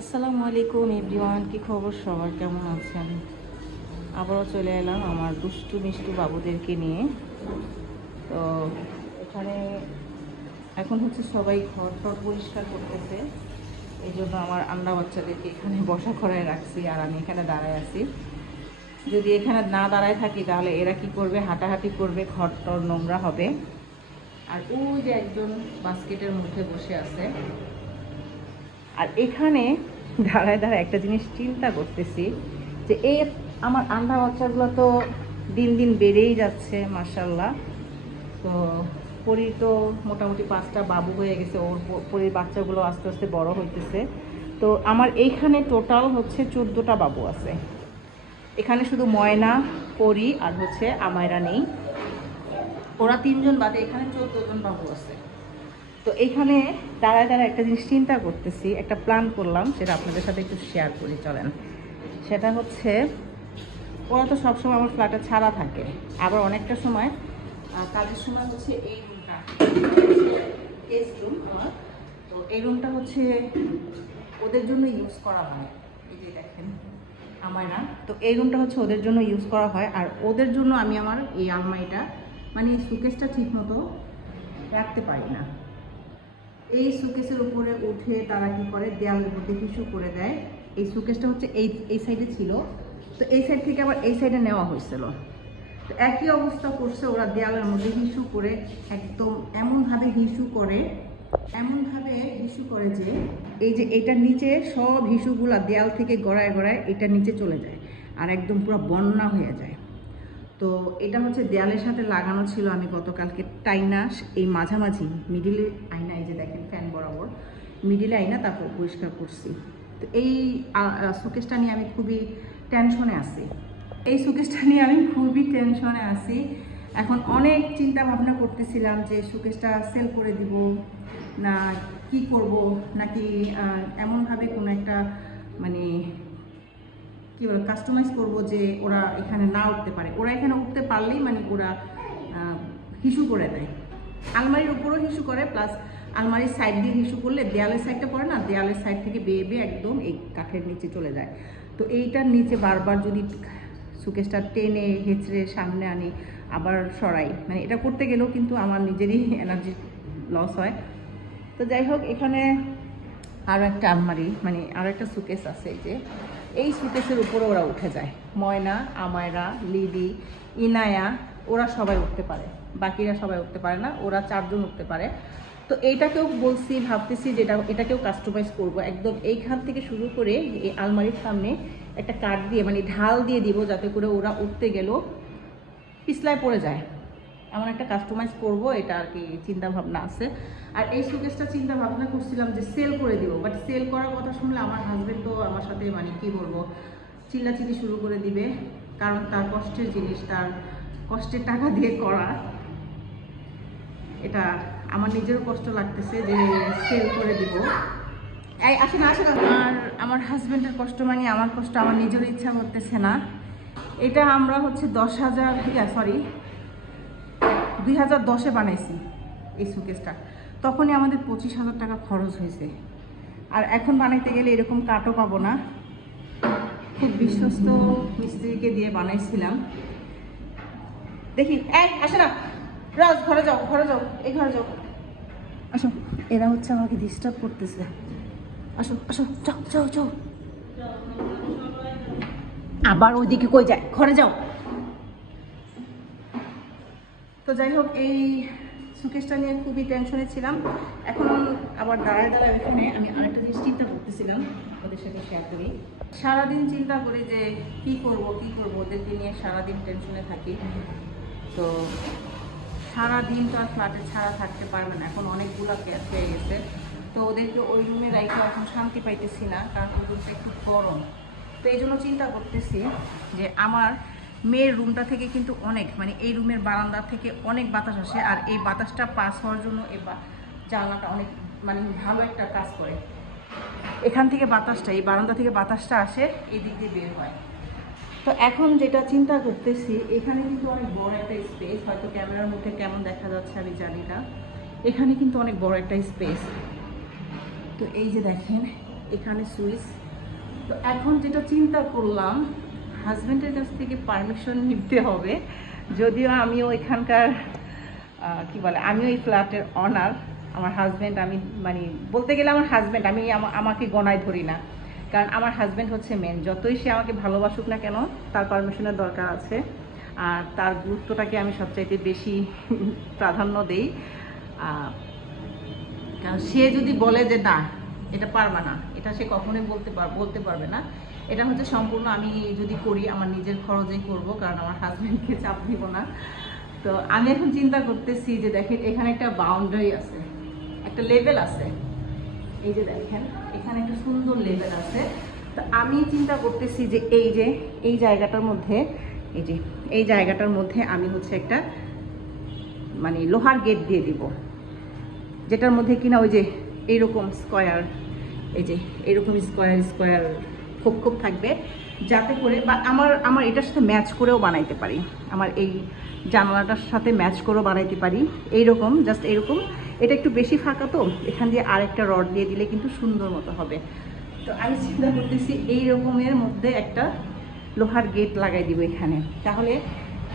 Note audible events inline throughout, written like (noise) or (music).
আসসালামু আলাইকুম এভরিওয়ান, কি খবর সবার? কেমন আছেন? আবারও চলে এলাম আমার দুষ্টু মিষ্টু বাবুদেরকে নিয়ে। তো এখানে এখন হচ্ছে সবাই ঘর টর পরিষ্কার করতেছে। এই জন্য আমার আন্ডা বাচ্চাদেরকে এখানে (laughs) বসা করায় রাখছি আর আমি এখানে দাঁড়ায় আছি। যদি এখানে না দাঁড়ায় থাকি তাহলে এরা কি করবে? হাঁটাহাঁটি করবে, ঘর টর নোংরা হবে। আর ওই যে একজন বাস্কেটের মধ্যে বসে আছে। আর এখানে দাঁড়ায় দাঁড়ায় একটা জিনিস চিন্তা করতেছি যে এই আমার আন্ডা বাচ্চাগুলো তো দিন দিন বেড়েই যাচ্ছে মার্শাল্লাহ তো পরীর তো মোটামুটি পাঁচটা বাবু হয়ে গেছে, ওর পরীর বাচ্চাগুলো আস্তে আস্তে বড় হইতেছে। তো আমার এইখানে টোটাল হচ্ছে চোদ্দোটা বাবু আছে। এখানে শুধু ময়না, পরি আর হচ্ছে আমায়রা নেই। ওরা তিনজন বাদে এখানে চোদ্দ জন বাবু আছে। তো এখানে দাঁড়ায় দাঁড়ায় একটা জিনিস চিন্তা করতেছি, একটা প্ল্যান করলাম সেটা আপনাদের সাথে একটু শেয়ার করি, চলেন। সেটা হচ্ছে, ওরা তো সবসময় আমার ফ্ল্যাটে ছাড়া থাকে। আবার অনেকটা সময় কাজের সময় হচ্ছে এই রুমটা টেস্ট রুম আমার। তো এই রুমটা হচ্ছে ওদের জন্য ইউজ করা হয়। এই যে দেখেন আমার না তো এই রুমটা হচ্ছে ওদের জন্য ইউজ করা হয়। আর ওদের জন্য আমি আমার এই আলমারিটা মানে সুকেসটা ঠিক মতো রাখতে পারি না। এই সুকেসের উপরে উঠে তারা কি করে? দেয়ালের মধ্যে হিসু করে দেয়। এই সুকেসটা হচ্ছে এই এই সাইডে ছিল। তো এই সাইড থেকে আবার এই সাইডে নেওয়া হয়েছিল। তো একই অবস্থা করছে ওরা দেয়ালের মধ্যে হিসু করে। একদম এমনভাবে হিসু করে, এমনভাবে হিসু করে যে এই যে এটার নিচে সব হিসুগুলা দেয়াল থেকে গড়ায় গড়ায় এটার নিচে চলে যায়। আর একদম পুরো বন্যা হয়ে যায়। তো এটা হচ্ছে দেয়ালের সাথে লাগানো ছিল আমি গতকালকে টাইনা, এই মাঝামাঝি, মিডিলে আয়না, এই যে দেখেন ফ্যান বরাবর, মিডিলে আয়না, তারপর পরিষ্কার করছি। তো এই সুকেশটা নিয়ে আমি খুবই টেনশনে আছি। এই সুকেশটা নিয়ে আমি খুবই টেনশনে আছি। এখন অনেক চিন্তা ভাবনা করতেছিলাম যে সুকেশটা সেল করে দিব না কি করব, নাকি এমনভাবে কোনো একটা মানে কি বলে কাস্টমাইজ করব যে ওরা এখানে না উঠতে পারে। ওরা এখানে উঠতে পারলেই মানে ওরা হিসু করে দেয়। আলমারির উপরও হিসু করে প্লাস আলমারির সাইড দিয়ে হিসু করলে দেয়ালের সাইডটা পড়ে না, দেয়ালের সাইড থেকে বেয়ে বেয়ে একদম এই কাঠের নিচে চলে যায়। তো এইটার নিচে বারবার যদি সুকেশটা টেনে, হেঁচড়ে সামনে আনি, আবার সরাই মানে এটা করতে গেলেও কিন্তু আমার নিজেরই এনার্জি লস হয়। তো যাই হোক, এখানে আরও একটা আলমারি মানে আরও একটা সুকেস আছে যে। এই সুকেসের উপরে ওরা উঠে যায়। ময়না, আমায়রা লিডি ইনায়া, ওরা সবাই উঠতে পারে। বাকিরা সবাই উঠতে পারে না, ওরা চারজন উঠতে পারে। তো এইটাকেও বলছি, ভাবতেছি যেটা এটাকেও কাস্টমাইজ করব। একদম এইখান থেকে শুরু করে এই আলমারির সামনে একটা কাঠ দিয়ে মানে ঢাল দিয়ে দিব যাতে করে ওরা উঠতে গেলেও পিছলায় পড়ে যায়। এমন একটা কাস্টমাইজ করব, এটা আর কি চিন্তা ভাবনা আছে। আর এই সুকেসটা চিন্তা ভাবনা করছিলাম যে সেল করে দিব বাট সেল করার কথা শুনলে আমার হাজবেন্ড তো আমার সাথে মানে কি বলব, চিল্লাচিল্লি শুরু করে দিবে, কারণ তার কষ্টের জিনিস, তার কষ্টের টাকা দিয়ে করা। এটা আমার নিজেরও কষ্ট লাগতেছে যে সেল করে দিব। এই আসলে না আসে না আর আমার হাজবেন্ডের কষ্ট মানে আমার কষ্ট, আমার নিজেরও ইচ্ছা করতেছে না। এটা আমরা হচ্ছে দশ হাজার সরি দুই হাজার দশে বানাইছি এই সুকেসটা তখনই আমাদের পঁচিশ হাজার টাকা খরচ হয়েছে। আর এখন বানাইতে গেলে এরকম কাটও পাবো না। খুব বিশ্বস্ত মিস্ত্রিকে দিয়ে বানাইছিলাম। দেখি, এক, আসে না। রাজ, ঘরে যাও ঘরে যাও, এই ঘরে যাও। আসো, এরা হচ্ছে আমাকে ডিস্টার্ব করতেছে। আসো আসো, যাও যাও যাও। আবার ওইদিকে কই যায়? ঘরে যাও। তো যাই হোক, এই সুকেশটা নিয়ে খুবই টেনশনে ছিলাম। এখন আবার দাঁড়ায় দাঁড়ায় এখানে আমি আরেকটা জিনিস চিন্তা করতেছিলাম, ওদের সাথে শেয়ার করি। সারাদিন চিন্তা করি যে কি করব কি করব, ওদেরকে নিয়ে সারাদিন টেনশনে থাকি। তো সারাদিন তো আর ফ্ল্যাটে ছাড়া থাকতে পারবে না, এখন অনেকগুলো গ্যাস হয়ে গেছে। তো ওদেরকে ওই রুমে রাইখে এখন শান্তি পাইতেছি না, কারণ ওই রুমটা একটু গরম। তো এই জন্য চিন্তা করতেছি যে আমার মেয়ের রুমটা থেকে কিন্তু অনেক মানে এই রুমের বারান্দা থেকে অনেক বাতাস আসে আর এই বাতাসটা পাস হওয়ার জন্য এই জানলাটা অনেক মানে ভালো একটা কাজ করে। এখান থেকে বাতাসটা, এই বারান্দা থেকে বাতাসটা আসে এই দিক দিয়ে বের হয়। তো এখন যেটা চিন্তা করতেছি, এখানে কিন্তু অনেক বড় একটা স্পেস হয়তো ক্যামেরার মধ্যে কেমন দেখা যাচ্ছে আমি জানি না। এখানে কিন্তু অনেক বড় একটা স্পেস তো এই যে দেখেন, এখানে সুইচ। তো এখন যেটা চিন্তা করলাম হাজব্যান্ডের কাছ থেকে পারমিশন নিতে হবে। যদিও আমিও এখানকার কি বলে, আমিও এই ফ্ল্যাটের অনার আমার হাজব্যান্ড আমি মানে বলতে গেলে আমার হাজব্যান্ড আমি আমাকে গণায় ধরি না। কারণ আমার হাজব্যান্ড হচ্ছে মেন যতই সে আমাকে ভালোবাসুক না কেন, তার পারমিশনের দরকার আছে। আর তার গুরুত্বটাকে আমি সবচাইতে বেশি প্রাধান্য দেই। কারণ সে যদি বলে যে না, এটা পারবে না, এটা সে কখনোই বলতে বলতে পারবে না। এটা হচ্ছে সম্পূর্ণ আমি যদি করি আমার নিজের খরচেই করব, কারণ আমার হাজব্যান্ডকে চাপ দিব না। তো আমি এখন চিন্তা করতেছি যে দেখেন, এখানে একটা বাউন্ডারি আছে, একটা লেভেল আছে। এই যে দেখেন, এখানে একটা সুন্দর লেভেল আছে। তো আমি চিন্তা করতেছি যে এই যে, এই জায়গাটার মধ্যে, এই যে, এই জায়গাটার মধ্যে আমি হচ্ছে একটা মানে লোহার গেট দিয়ে দিব। যেটার মধ্যে কিনা ওই যে, এইরকম স্কোয়ার এই যে, এইরকম স্কোয়ার স্কোয়ার খোপ খোপ থাকবে। যাতে করে বা আমার আমার এটার সাথে ম্যাচ করেও বানাইতে পারি। আমার এই জানালাটার সাথে ম্যাচ করেও বানাইতে পারি। এইরকম জাস্ট এরকম। এটা একটু বেশি ফাঁকা তো, এখান দিয়ে আরেকটা রড দিয়ে দিলে কিন্তু সুন্দর মতো হবে। তো আমি চিন্তা করতেছি, এই রকমের মধ্যে একটা লোহার গেট লাগাই দিব এখানে। তাহলে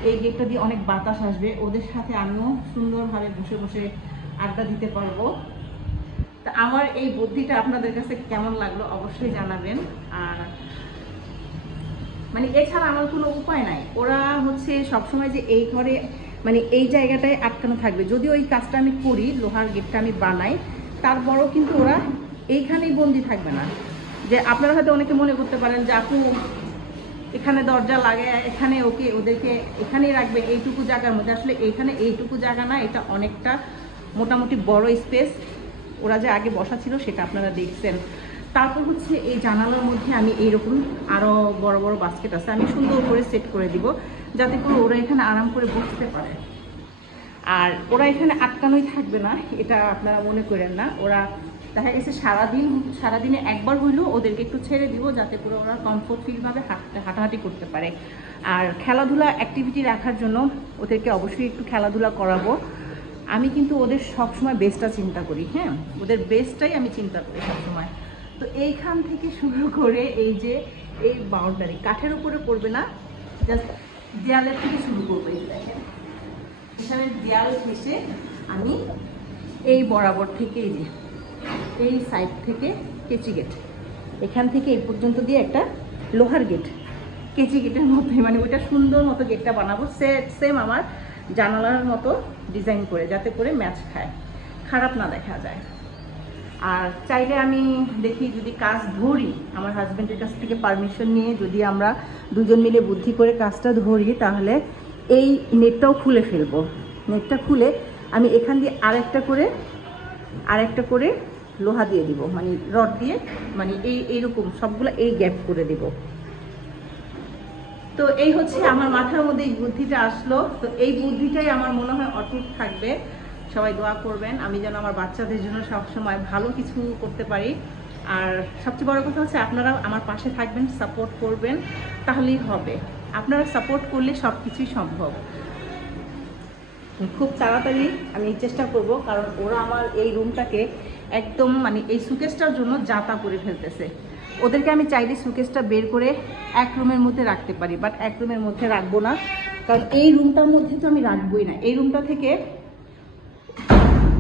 এই গেটটা দিয়ে অনেক বাতাস আসবে। ওদের সাথে আমিও সুন্দরভাবে বসে বসে আড্ডা দিতে পারব। তা আমার এই বুদ্ধিটা আপনাদের কাছে কেমন লাগল অবশ্যই জানাবেন। আর মানে এছাড়া আমার কোনো উপায় নাই। ওরা হচ্ছে সবসময় যে এই ঘরে মানে এই জায়গাটায় আটকানো থাকবে। যদি ওই কাজটা আমি করি, লোহার গেটটা আমি বানাই, তারপরও কিন্তু ওরা এইখানেই বন্দি থাকবে না। যে আপনারা হয়তো অনেকে মনে করতে পারেন যে, আপু, এখানে দরজা লাগে, এখানে ওকে, ওদেরকে এখানেই রাখবে, এইটুকু জায়গার মধ্যে। আসলে এইখানে এইটুকু জায়গা না, এটা অনেকটা মোটামুটি বড় স্পেস। ওরা যে আগে বসা ছিল সেটা আপনারা দেখছেন। তারপর হচ্ছে এই জানালার মধ্যে আমি এইরকম আরও বড় বড় বাস্কেট আছে। আমি সুন্দর করে সেট করে দিব যাতে করে ওরা এখানে আরাম করে বসতে পারে। আর ওরা এখানে আটকানোই থাকবে না, এটা আপনারা মনে করেন না। ওরা দেখা গেছে সারাদিন, সারাদিনে একবার হইলেও ওদেরকে একটু ছেড়ে দিব যাতে করে ওরা কমফোর্ট ফিলভাবে হাঁটতে, হাঁটাহাঁটি করতে পারে। আর খেলাধুলা অ্যাক্টিভিটি রাখার জন্য ওদেরকে অবশ্যই একটু খেলাধুলা করাবো। আমি কিন্তু ওদের সবসময় বেস্টটা চিন্তা করি হ্যাঁ? ওদের বেস্টটাই আমি চিন্তা করি সবসময়। তো এইখান থেকে শুরু করে এই যে, এই বাউন্ডারি কাঠের উপরে পড়বে না জাস্ট দেয়ালের থেকে শুরু করব এই দেখেন। এখানে দেয়াল ঘেসে আমি এই বরাবর থেকে এই যে, এই সাইড থেকে কেচি গেট এখান থেকে এই পর্যন্ত দিয়ে একটা লোহার গেট কেচি গেটের মধ্যে মানে ওইটা সুন্দর মতো গেটটা বানাবো। সেম আমার। জানালার মতো ডিজাইন করে যাতে করে ম্যাচ খায়। খারাপ না দেখা যায়। আর চাইলে আমি দেখি যদি কাজ ধরি, আমার হাজব্যান্ডের কাছ থেকে পারমিশন নিয়ে যদি আমরা দুজন মিলে বুদ্ধি করে কাজটা ধরি, তাহলে এই নেটটাও খুলে ফেলব। নেটটা খুলে আমি এখান দিয়ে আরেকটা করে আরেকটা করে লোহা দিয়ে দিব মানে রড দিয়ে মানে এই, এইরকম সবগুলো এই গ্যাপ করে দিব। তো এই হচ্ছে আমার মাথার মধ্যে এই বুদ্ধিটা আসলো। তো এই বুদ্ধিটাই আমার মনে হয় অটুট থাকবে। সবাই দোয়া করবেন, আমি যেন আমার বাচ্চাদের জন্য সবসময় ভালো কিছু করতে পারি। আর সবচেয়ে বড় কথা হচ্ছে, আপনারা আমার পাশে থাকবেন সাপোর্ট করবেন, তাহলেই হবে। আপনারা সাপোর্ট করলে সব কিছুই সম্ভব খুব তাড়াতাড়ি আমি চেষ্টা করব, কারণ ওরা আমার এই রুমটাকে একদম মানে এই সুকেসটার জন্য যাতা করে ফেলতেছে। ওদেরকে আমি চাইলে সুকেসটা বের করে এক রুমের মধ্যে রাখতে পারি বাট এক রুমের মধ্যে রাখব না। কারণ এই রুমটার মধ্যে তো আমি রাখবোই না। এই রুমটা থেকে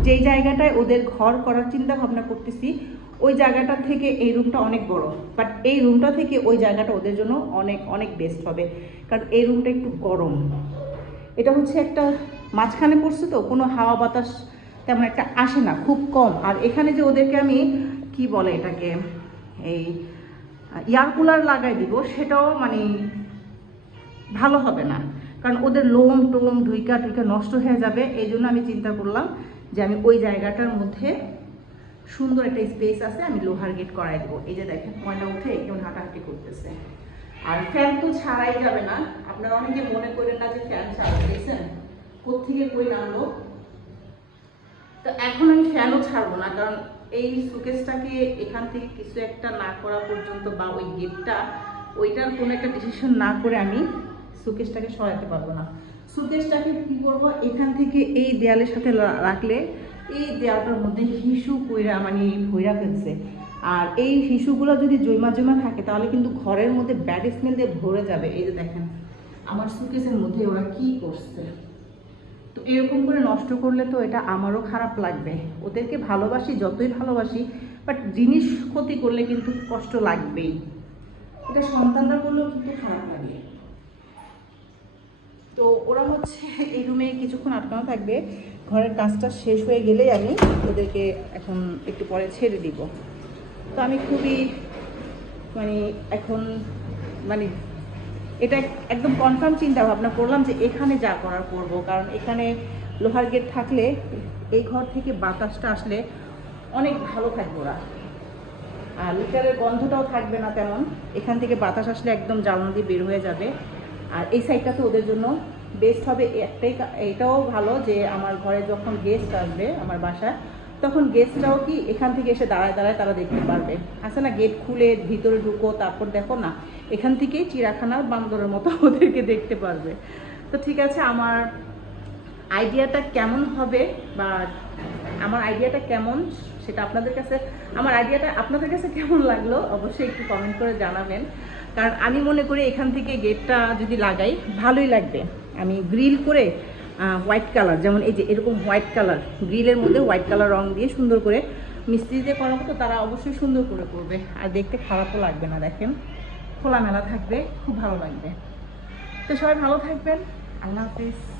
যেই জায়গাটায় ওদের ঘর করার চিন্তা ভাবনা করতেছি, ওই জায়গাটা থেকে এই রুমটা অনেক বড়। বাট এই রুমটা থেকে ওই জায়গাটা ওদের জন্য অনেক অনেক বেস্ট হবে। কারণ এই রুমটা একটু গরম। এটা হচ্ছে একটা মাঝখানে পড়ছে তো, কোনো হাওয়া বাতাস তেমন একটা আসে না, খুব কম। আর এখানে যে ওদেরকে আমি কি বলে এটাকে? এই এয়ার কুলার লাগাই দিব, সেটাও মানে ভালো হবে না। কারণ ওদের লোম টোম ঢুইকা টুইকা নষ্ট হয়ে যাবে, এই জন্য আমি চিন্তা করলাম যে আমি ওই জায়গাটার মধ্যে সুন্দর একটা স্পেস আছে, আমি লোহার গেট করাই দেবো। এই যে দেখেন ময়লা উঠে কেউ হাঁটাহাঁটি করতেছে। আর ফ্যান তো ছাড়াই যাবে না। আপনারা অনেকে মনে করেন না যে ফ্যান ছাড়া দেখছেন? কোথেকে কই নামলো? তো এখন আমি ফ্যানও ছাড়বো না, কারণ এই সুকেসটাকে এখান থেকে কিছু একটা না করা পর্যন্ত বা ওই গেটটা ওইটার কোনো একটা ডিসিশন না করে আমি সুকেসটাকে সরাতে পারব না। সুকেসটাকে কি করব? এখান থেকে এই দেয়ালের সাথে রাখলে এই দেয়ালটার মধ্যে হিসু কইরা মানে ভইরা ফেলছে। আর এই শিশুগুলো যদি জৈমা জৈমা থাকে, তাহলে কিন্তু ঘরের মধ্যে ব্যাড স্মেল দিয়ে ভরে যাবে। এই যে দেখেন, আমার সুকেসের মধ্যে ওরা কি করছে? তো এরকম করে নষ্ট করলে তো এটা আমারও খারাপ লাগবে। ওদেরকে ভালোবাসি, যতই ভালোবাসি বাট জিনিস ক্ষতি করলে কিন্তু কষ্ট লাগবেই। এটা সন্তানরা করলেও কিন্তু খারাপ লাগে। তো ওরা হচ্ছে এই রুমে কিছুক্ষণ আটকানো থাকবে। ঘরের কাজটা শেষ হয়ে গেলেই আমি ওদেরকে এখন একটু পরে ছেড়ে দিব। তো আমি খুবই মানে এখন মানে এটা একদম কনফার্ম চিন্তা ভাবনা করলাম যে এখানে যা করার করব, কারণ এখানে লোহার গেট থাকলে এই ঘর থেকে বাতাসটা আসলে অনেক ভালো থাকবে ওরা। আর লিটারের গন্ধটাও থাকবে না তেমন, এখান থেকে বাতাস আসলে একদম জ্বালানো দিয়ে বের হয়ে যাবে। আর এই সাইডটা তো ওদের জন্য বেস্ট হবে, একটাই এইটাও ভালো যে আমার ঘরে যখন গেস্ট আসবে আমার বাসায় তখন গেস্টরাও কি এখান থেকে এসে দাঁড়ায় দাঁড়ায় তারা দেখতে পারবে। আছে না গেট খুলে ভিতরে ঢুকো, তারপর দেখো না, এখান থেকেই চিড়াখানার বান্দরের মতো (laughs) ওদেরকে দেখতে পারবে। তো ঠিক আছে, আমার আইডিয়াটা কেমন হবে বা আমার আইডিয়াটা কেমন সেটা আপনাদের কাছে, আমার আইডিয়াটা আপনাদের কাছে কেমন লাগল অবশ্যই একটু কমেন্ট করে জানাবেন। কারণ আমি মনে করি এখান থেকে গেটটা যদি লাগাই, ভালোই লাগবে। আমি গ্রিল করে হোয়াইট কালার যেমন এই যে এরকম হোয়াইট কালার গ্রিলের মধ্যে হোয়াইট কালার রং দিয়ে সুন্দর করে মিস্ত্রি দিয়ে করা হতো, তারা অবশ্যই সুন্দর করে করবে। আর দেখতে খারাপও লাগবে না, দেখেন। খোলামেলা থাকবে, খুব ভালো লাগবে। তো সবাই ভালো থাকবেন। আল্লাহ হাফিজ।